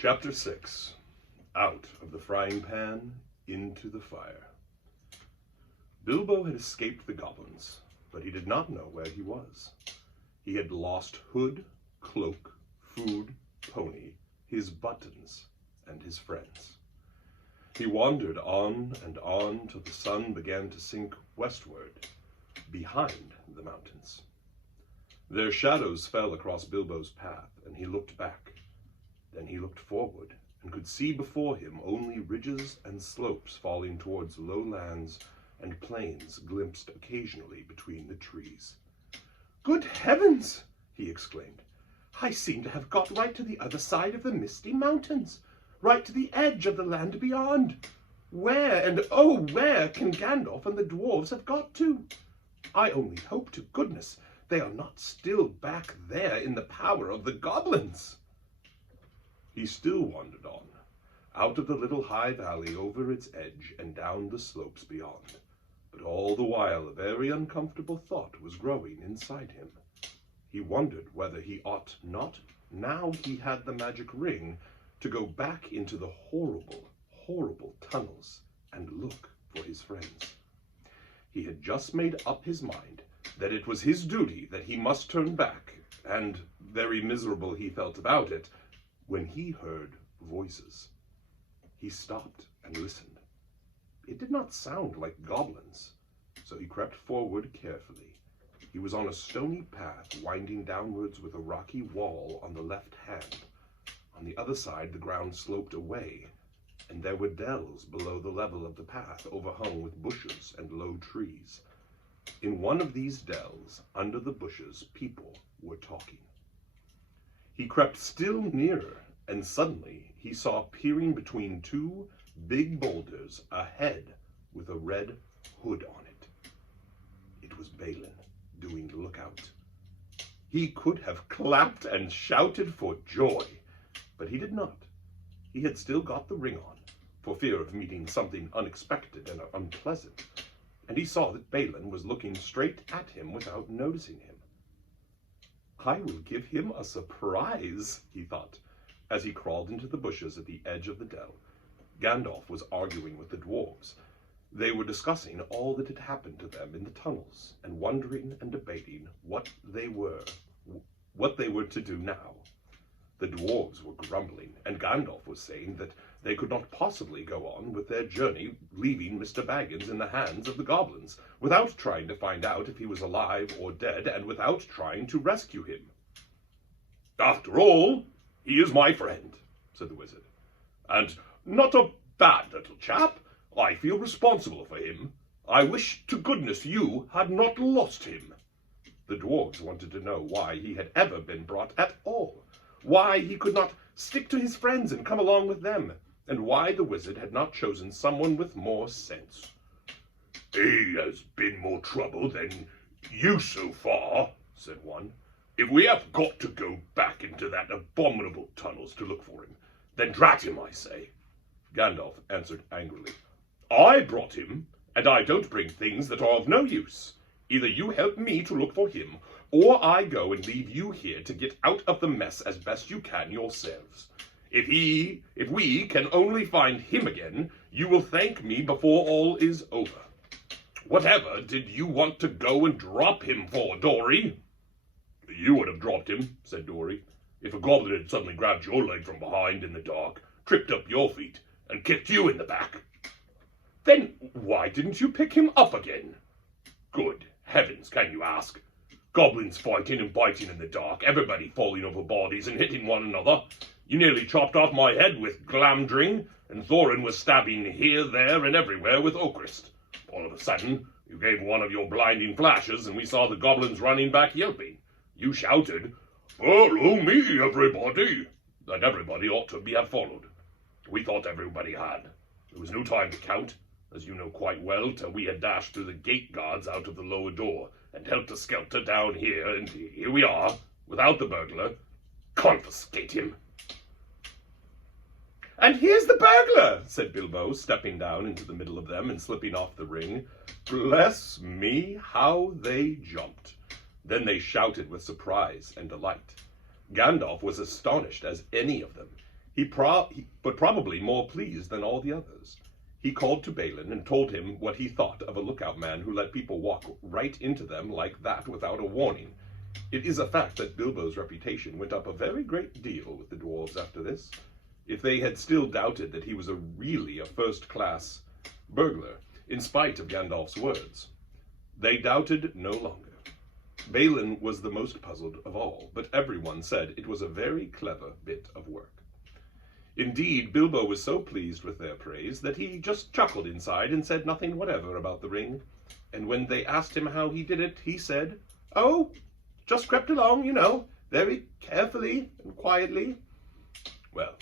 Chapter 6. Out of the frying pan into the fire. Bilbo had escaped the goblins, but he did not know where he was. He had lost hood, cloak, food, pony, his buttons, and his friends. He wandered on and on till the sun began to sink westward, behind the mountains. Their shadows fell across Bilbo's path, and he looked back. Then he looked forward, and could see before him only ridges and slopes falling towards lowlands and plains glimpsed occasionally between the trees. "Good heavens!" he exclaimed. "I seem to have got right to the other side of the misty mountains, right to the edge of the land beyond. Where, and oh, where can Gandalf and the dwarves have got to? I only hope to goodness they are not still back there in the power of the goblins." He still wandered on, out of the little high valley over its edge and down the slopes beyond. But all the while a very uncomfortable thought was growing inside him. He wondered whether he ought not, now he had the magic ring, to go back into the horrible, horrible tunnels and look for his friends. He had just made up his mind that it was his duty that he must turn back, and very miserable he felt about it, when he heard voices. He stopped and listened. It did not sound like goblins, so he crept forward carefully. He was on a stony path winding downwards with a rocky wall on the left hand. On the other side the ground sloped away, and there were dells below the level of the path, overhung with bushes and low trees. In one of these dells, under the bushes, people were talking. He crept still nearer, and suddenly he saw peering between two big boulders a head with a red hood on it. It was Balin, doing lookout. He could have clapped and shouted for joy, but he did not. He had still got the ring on, for fear of meeting something unexpected and unpleasant, and he saw that Balin was looking straight at him without noticing him. "I will give him a surprise," he thought, as he crawled into the bushes at the edge of the dell. Gandalf was arguing with the dwarves. They were discussing all that had happened to them in the tunnels, and wondering and debating what they were to do now. The dwarves were grumbling, and Gandalf was saying that they could not possibly go on with their journey, leaving Mr. Baggins in the hands of the goblins, without trying to find out if he was alive or dead, and without trying to rescue him. "After all, he is my friend," said the wizard, "and not a bad little chap. I feel responsible for him. I wish to goodness you had not lost him." The dwarves wanted to know why he had ever been brought at all, why he could not stick to his friends and come along with them, and why the wizard had not chosen someone with more sense. "He has been more trouble than you so far," said one. "If we have got to go back into that abominable tunnels to look for him, then drat him, I say." Gandalf answered angrily, "I brought him, and I don't bring things that are of no use. Either you help me to look for him, or I go and leave you here to get out of the mess as best you can yourselves. If we can only find him again, you will thank me before all is over. Whatever did you want to go and drop him for, Dory?" "You would have dropped him," said Dory, "if a goblin had suddenly grabbed your leg from behind in the dark, tripped up your feet, and kicked you in the back." "Then why didn't you pick him up again?" "Good heavens, can you ask? Goblins fighting and biting in the dark, everybody falling over bodies and hitting one another. You nearly chopped off my head with Glamdring, and Thorin was stabbing here, there, and everywhere with Oakrist. All of a sudden, you gave one of your blinding flashes, and we saw the goblins running back yelping. You shouted, 'Follow me, everybody!' and everybody ought to have followed. We thought everybody had. There was no time to count, as you know quite well, till we had dashed through the gate guards out of the lower door, and helter-skelter down here, and here we are, without the burglar. Confiscate him." "And here's the burglar," said Bilbo, stepping down into the middle of them and slipping off the ring. Bless me, how they jumped! Then they shouted with surprise and delight. Gandalf was astonished as any of them. but probably more pleased than all the others. He called to Balin and told him what he thought of a lookout man who let people walk right into them like that without a warning. It is a fact that Bilbo's reputation went up a very great deal with the dwarves after this. If they had still doubted that he was really a first-class burglar, in spite of Gandalf's words, they doubted no longer. Balin was the most puzzled of all, but everyone said it was a very clever bit of work. Indeed, Bilbo was so pleased with their praise that he just chuckled inside and said nothing whatever about the ring. And when they asked him how he did it, he said, "Oh, just crept along, very carefully and quietly." Well,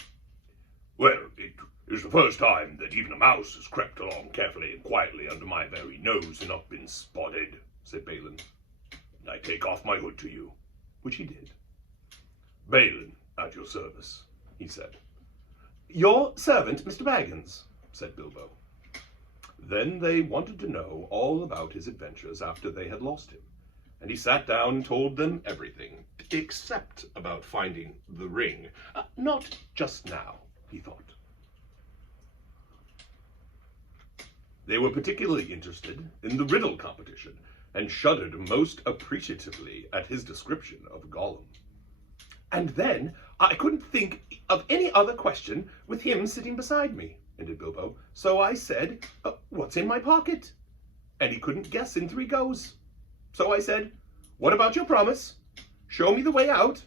it is the first time that even a mouse has crept along carefully and quietly under my very nose and not been spotted, said Balin. I take off my hood to you, which he did. Balin, at your service, he said. Your servant, Mr. Baggins, said Bilbo. Then they wanted to know all about his adventures after they had lost him, and he sat down and told them everything, except about finding the ring. Not just now, he thought. They were particularly interested in the riddle competition, and shuddered most appreciatively at his description of Gollum. And then I couldn't think of any other question with him sitting beside me, ended Bilbo, so I said, what's in my pocket? And he couldn't guess in 3 goes. So I said, what about your promise? Show me the way out.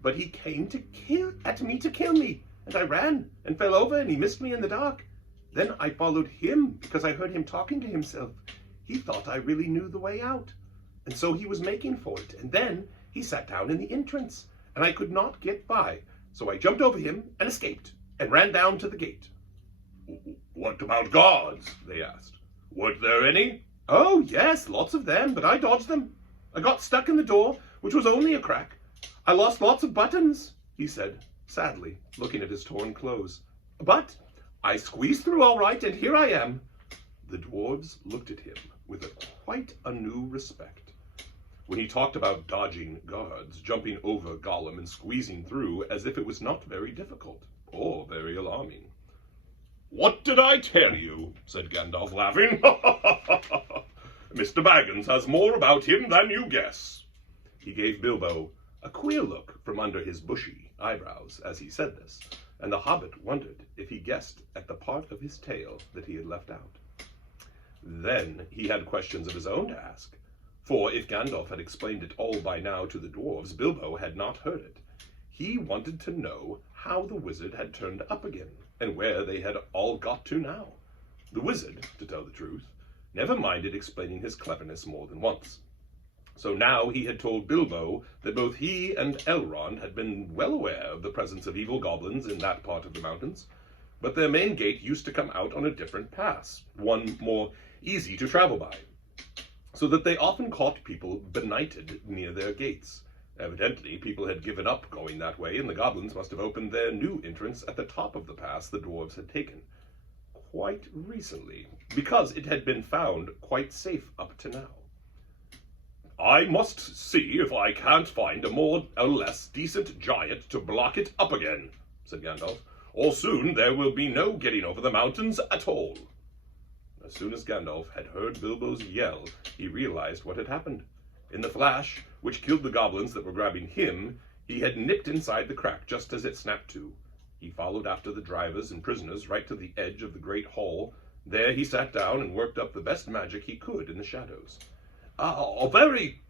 But he came to kill me, and I ran and fell over, and he missed me in the dark. Then I followed him because I heard him talking to himself. He thought I really knew the way out, and so he was making for it. And then he sat down in the entrance, and I could not get by. So I jumped over him and escaped, and ran down to the gate. What about guards? They asked. Weren't there any? Oh, yes, lots of them, but I dodged them. I got stuck in the door, which was only a crack. I lost lots of buttons, he said, sadly, looking at his torn clothes. But I squeezed through all right, and here I am. The dwarves looked at him with quite a new respect. When he talked about dodging guards, jumping over Gollum, and squeezing through as if it was not very difficult or very alarming. What did I tell you? Said Gandalf, laughing. Mr. Baggins has more about him than you guess. He gave Bilbo a queer look from under his bushy eyebrows as he said this, and the Hobbit wondered if he guessed at the part of his tale that he had left out. Then he had questions of his own to ask, for if Gandalf had explained it all by now to the dwarves, Bilbo had not heard it. He wanted to know how the wizard had turned up again, and where they had all got to now. The wizard, to tell the truth, never minded explaining his cleverness more than once. So now he had told Bilbo that both he and Elrond had been well aware of the presence of evil goblins in that part of the mountains, but their main gate used to come out on a different pass, one more easy to travel by, so that they often caught people benighted near their gates. Evidently, people had given up going that way, and the goblins must have opened their new entrance at the top of the pass the dwarves had taken quite recently, because it had been found quite safe up to now. I must see if I can't find a more or less decent giant to block it up again, said Gandalf, or soon there will be no getting over the mountains at all. As soon as Gandalf had heard Bilbo's yell, he realized what had happened. In the flash, which killed the goblins that were grabbing him, he had nipped inside the crack just as it snapped to. He followed after the drivers and prisoners right to the edge of the great hall. There he sat down and worked up the best magic he could in the shadows. A very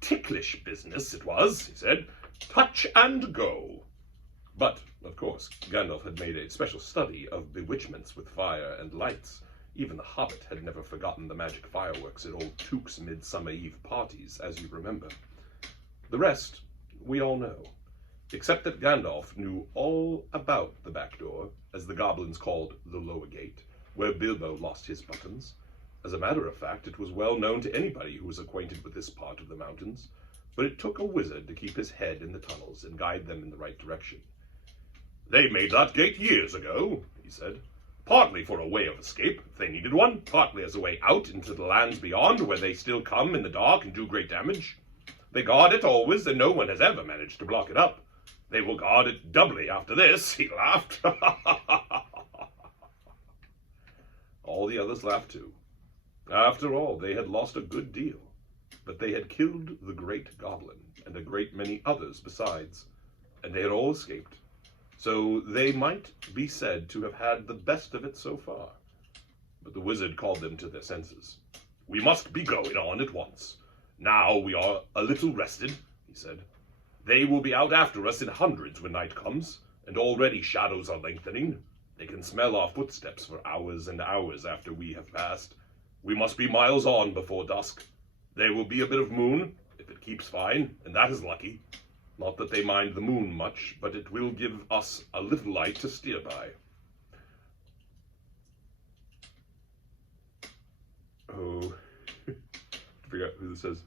ticklish business it was, he said. Touch and go. But, of course, Gandalf had made a special study of bewitchments with fire and lights. Even the Hobbit had never forgotten the magic fireworks at old Took's Midsummer Eve parties, as you remember. The rest we all know, except that Gandalf knew all about the back door, as the goblins called the lower gate, where Bilbo lost his buttons. As a matter of fact, it was well known to anybody who was acquainted with this part of the mountains, but it took a wizard to keep his head in the tunnels and guide them in the right direction. They made that gate years ago, he said. Partly for a way of escape, if they needed one, partly as a way out into the lands beyond, where they still come in the dark and do great damage. They guard it always, and no one has ever managed to block it up. They will guard it doubly after this, he laughed. All the others laughed too. After all, they had lost a good deal, but they had killed the great goblin and a great many others besides, and they had all escaped. So they might be said to have had the best of it so far. But the wizard called them to their senses. "We must be going on at once. Now we are a little rested," he said. "They will be out after us in hundreds when night comes, and already shadows are lengthening. They can smell our footsteps for hours and hours after we have passed. We must be miles on before dusk. There will be a bit of moon, if it keeps fine, and that is lucky. Not that they mind the moon much, but it will give us a little light to steer by." Oh, I forgot who this is.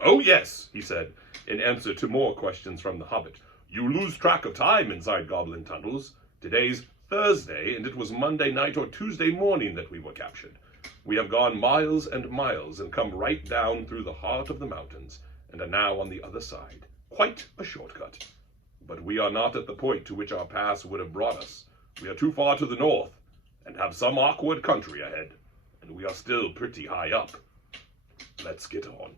"Oh, yes," he said, in answer to more questions from the Hobbit. "You lose track of time inside goblin tunnels. Today's Thursday, and it was Monday night or Tuesday morning that we were captured. We have gone miles and miles and come right down through the heart of the mountains, and are now on the other side. Quite a shortcut. But we are not at the point to which our pass would have brought us. We are too far to the north, and have some awkward country ahead, and we are still pretty high up. Let's get on."